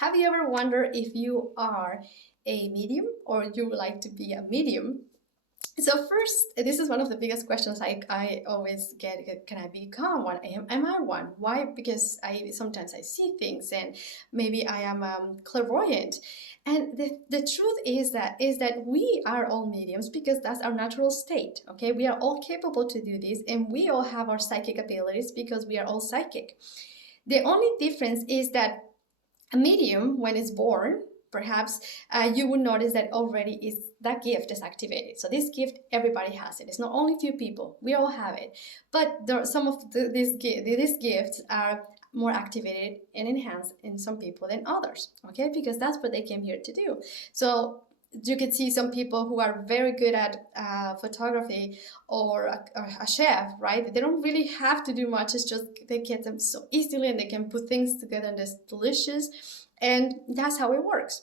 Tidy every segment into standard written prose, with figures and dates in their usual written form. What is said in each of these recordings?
Have you ever wondered if you are a medium or you would like to be a medium? So first, this is one of the biggest questions I always get. Can I become one? Am I one? Why? Because sometimes I see things and maybe I am clairvoyant. And the truth is that we are all mediums because that's our natural state. Okay, we are all capable to do this, and we all have our psychic abilities because we are all psychic. The only difference is that a medium, when it's born, perhaps you will notice that already is that gift is activated. So this gift, everybody has it. It's not only a few people. We all have it. But there are some of these gifts are more activated and enhanced in some people than others. Okay, because that's what they came here to do. So you can see some people who are very good at photography or a chef, right? They don't really have to do much. It's just they get them so easily and they can put things together and it's delicious. And that's how it works.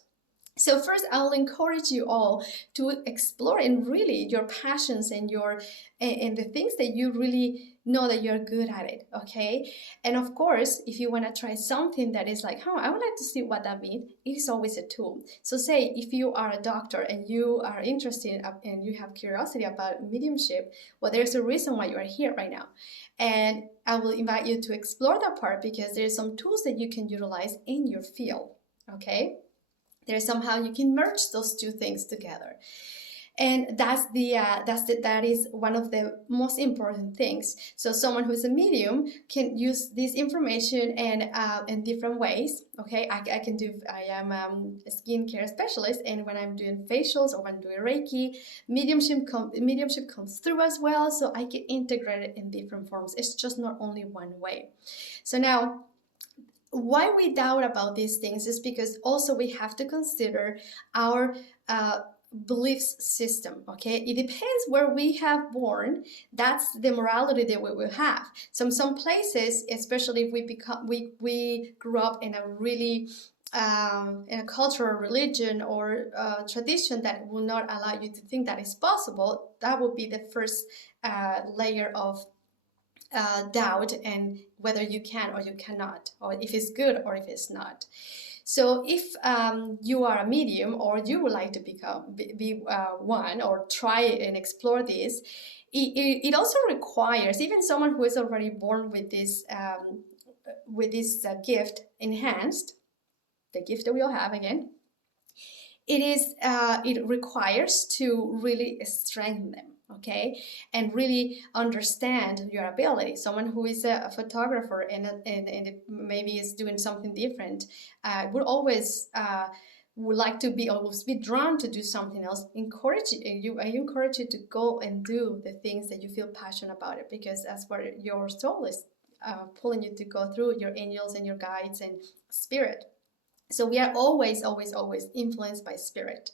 So first, I'll encourage you all to explore and really your passions and the things that you really know that you're good at it, okay? And of course, if you want to try something that is like, I would like to see what that means, it is always a tool. So say if you are a doctor and you are interested and you have curiosity about mediumship, well, there's a reason why you are here right now. And I will invite you to explore that part because there's some tools that you can utilize in your field, okay? There's somehow you can merge those two things together, and that is one of the most important things. So someone who's a medium can use this information and in different ways. Okay, I am a skincare specialist, and when I'm doing facials or when I'm doing Reiki, mediumship comes through as well. So I can integrate it in different forms. It's just not only one way. So now, why we doubt about these things is because also we have to consider our beliefs system. Okay, it depends where we have born. That's the morality that we will have. Some places, especially if we grew up in a really in a culture or religion or tradition that will not allow you to think that is possible, that would be the first layer of doubt, and whether you can or you cannot, or if it's good or if it's not. So if you are a medium or you would like to be one or try and explore this, it also requires, even someone who is already born with this gift enhanced, the gift that we all have again, it requires to really strengthen them, okay, and really understand your ability. Someone who is a photographer and maybe is doing something different would always would like to be always be drawn to do something else. I encourage you to go and do the things that you feel passionate about it, because that's where your soul is pulling you to go through, your angels and your guides and spirit. So we are always influenced by spirit.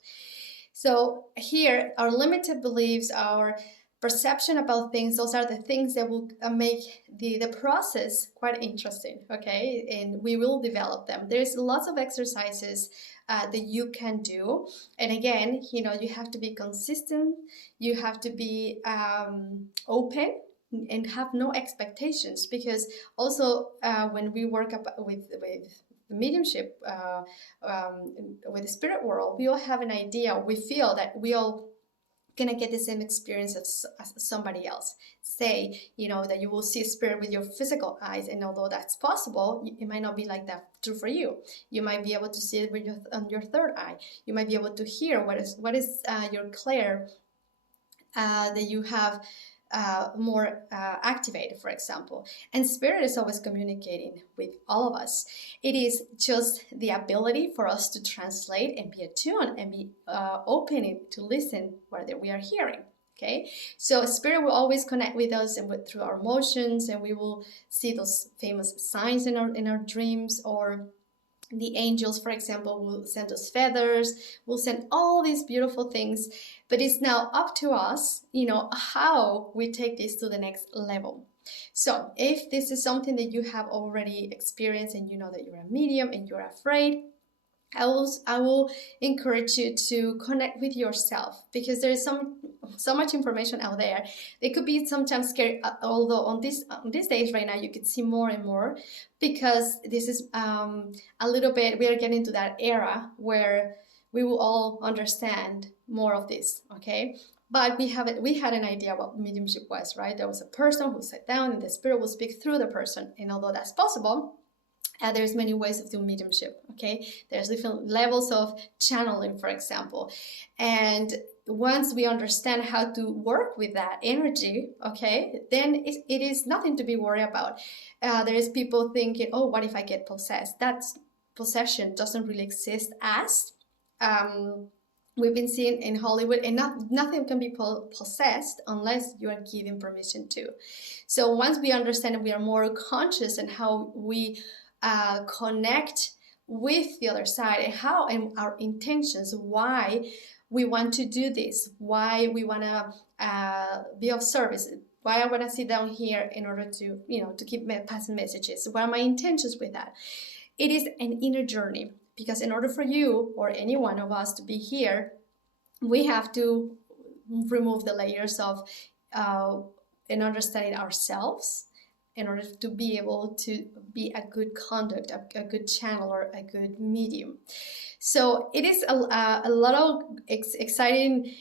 So here, our limited beliefs, our perception about things, those are the things that will make the process quite interesting, okay? And we will develop them. There's lots of exercises that you can do. And again, you have to be consistent. You have to be open and have no expectations, because also when we work with mediumship with the spirit world, we all have an idea. We feel that we all gonna get the same experience as somebody else. Say, that you will see a spirit with your physical eyes, and although that's possible, it might not be like that true for you. You might be able to see it with on your third eye. You might be able to hear what is your clair that you have more activated, for example. And spirit is always communicating with all of us. It is just the ability for us to translate and be attuned and be open to listen whether we are hearing. Okay, so spirit will always connect with us and through our emotions, and we will see those famous signs in our dreams, or the angels, for example, will send us feathers, will send all these beautiful things. But it's now up to us, how we take this to the next level. So if this is something that you have already experienced and you know that you're a medium and you're afraid, I will encourage you to connect with yourself, because there's so much information out there. It could be sometimes scary, although on these days right now you could see more and more, because this is a little bit, we are getting to that era where we will all understand more of this, okay? But we had an idea what mediumship was, right? There was a person who sat down and the spirit will speak through the person, and although that's possible, there's many ways of doing mediumship, okay? There's different levels of channeling, for example. And once we understand how to work with that energy, okay, then it is nothing to be worried about. There is people thinking, oh, what if I get possessed? That's possession doesn't really exist as we've been seeing in Hollywood, and nothing can be possessed unless you are given permission to. So once we understand and we are more conscious in how we connect with the other side, and how, and our intentions, why we want to do this, why we want to be of service, why I want to sit down here in order to, to keep passing messages, what are my intentions with that. It is an inner journey, because in order for you or any one of us to be here, we have to remove the layers of and understanding ourselves in order to be able to be a good conduct, a good channel, or a good medium. So it is a lot of exciting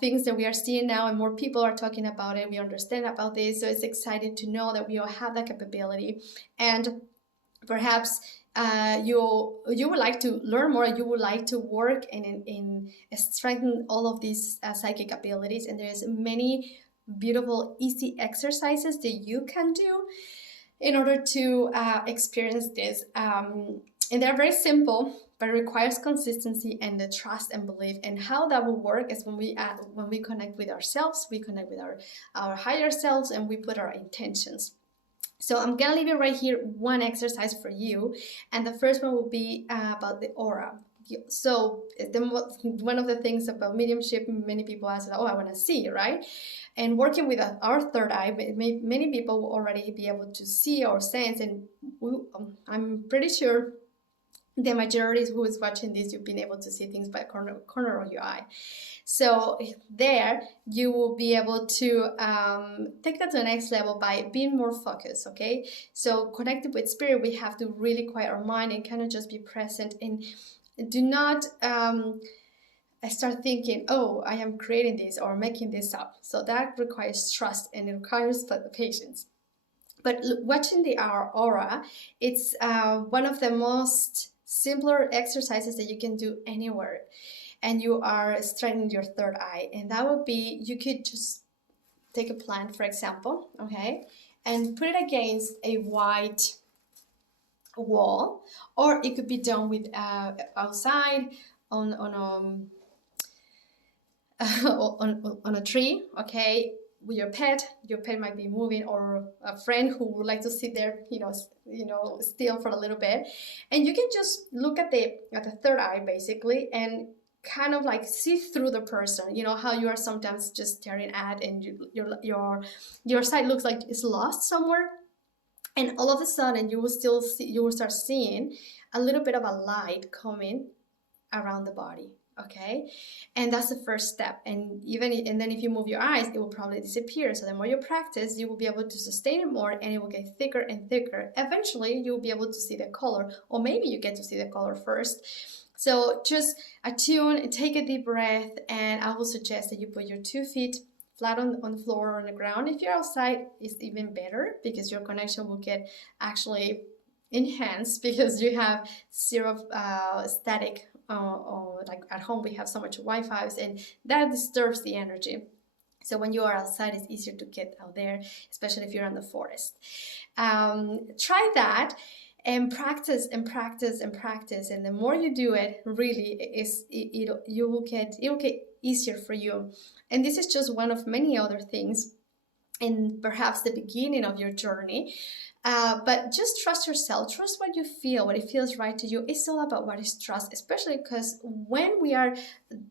things that we are seeing now, and more people are talking about it. We understand about this, so it's exciting to know that we all have that capability. And perhaps you would like to learn more, you would like to work in strengthen all of these psychic abilities, and there's many beautiful, easy exercises that you can do in order to experience this. And they're very simple, but it requires consistency and the trust and belief. And how that will work is when we connect with ourselves, we connect with our higher selves, and we put our intentions. So I'm gonna leave it right here, one exercise for you, and the first one will be about the aura. So one of the things about mediumship, many people ask, oh, I want to see, right? And working with our third eye, many people will already be able to see or sense, and I'm pretty sure the majority who is watching this, you've been able to see things by corner of your eye. So there you will be able to take that to the next level by being more focused, okay? So connected with spirit, we have to really quiet our mind and kind of just be present, and do not start thinking, oh, I am creating this or making this up. So that requires trust, and it requires patience. But watching our aura, it's one of the most simpler exercises that you can do anywhere. And you are strengthening your third eye. And that would be, you could just take a plant, for example, okay, and put it against a white wall, or it could be done with outside on a tree, okay, with your pet might be moving, or a friend who would like to sit there, still for a little bit, and you can just look at the third eye basically, and kind of like see through the person. You know how you are sometimes just staring at, and your sight looks like it's lost somewhere, and all of a sudden you will start seeing a little bit of a light coming around the body. Okay, and that's the first step. And then if you move your eyes, it will probably disappear. So the more you practice, you will be able to sustain it more, and it will get thicker and thicker. Eventually you'll be able to see the color, or maybe you get to see the color first. So just attune and take a deep breath, and I will suggest that you put your 2 feet flat on the floor or on the ground. If you're outside, it's even better, because your connection will get actually enhanced, because you have zero static. Like at home we have so much Wi-Fi, and that disturbs the energy. So when you are outside, it's easier to get out there, especially if you're in the forest. Try that and practice and practice and practice, and the more you do it, really it will get easier for you. And this is just one of many other things, and perhaps the beginning of your journey. But just trust yourself, trust what you feel, what it feels right to you. It's all about what is trust, especially because when we are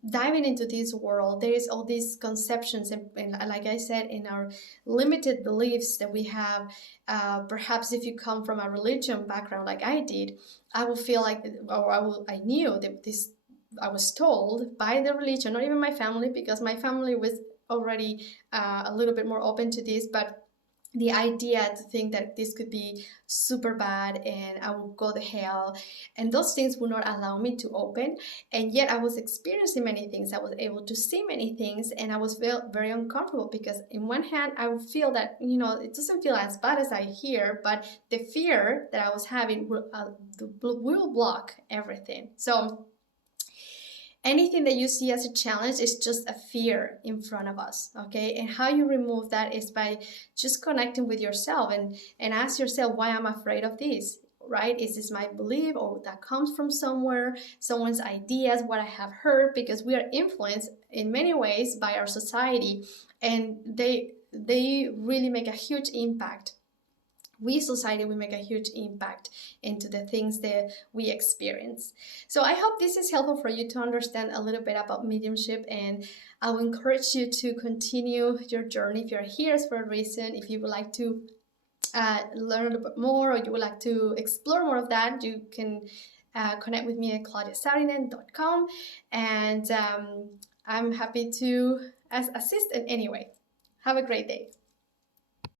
diving into this world, there is all these conceptions, and like I said, in our limited beliefs that we have. Perhaps if you come from a religion background like I did, I will feel like, or I knew that this, I was told by the religion, not even my family, because my family was already a little bit more open to this, but the idea to think that this could be super bad and I will go to hell, and those things will not allow me to open. And yet I was experiencing many things, I was able to see many things, and I was very uncomfortable because in one hand I would feel that, you know, it doesn't feel as bad as I hear, but the fear that I was having will block everything. So anything that you see as a challenge is just a fear in front of us, okay? And how you remove that is by just connecting with yourself and ask yourself, why I'm afraid of this, right? Is this my belief, or that comes from somewhere, someone's ideas, what I have heard? Because we are influenced in many ways by our society, and they really make a huge impact. We society, we make a huge impact into the things that we experience. So I hope this is helpful for you to understand a little bit about mediumship, and I will encourage you to continue your journey. If you're here, it's for a reason. If you would like to learn a little bit more, or you would like to explore more of that, you can connect with me at claudiasaarinen.com, and I'm happy to assist in any way. Have a great day.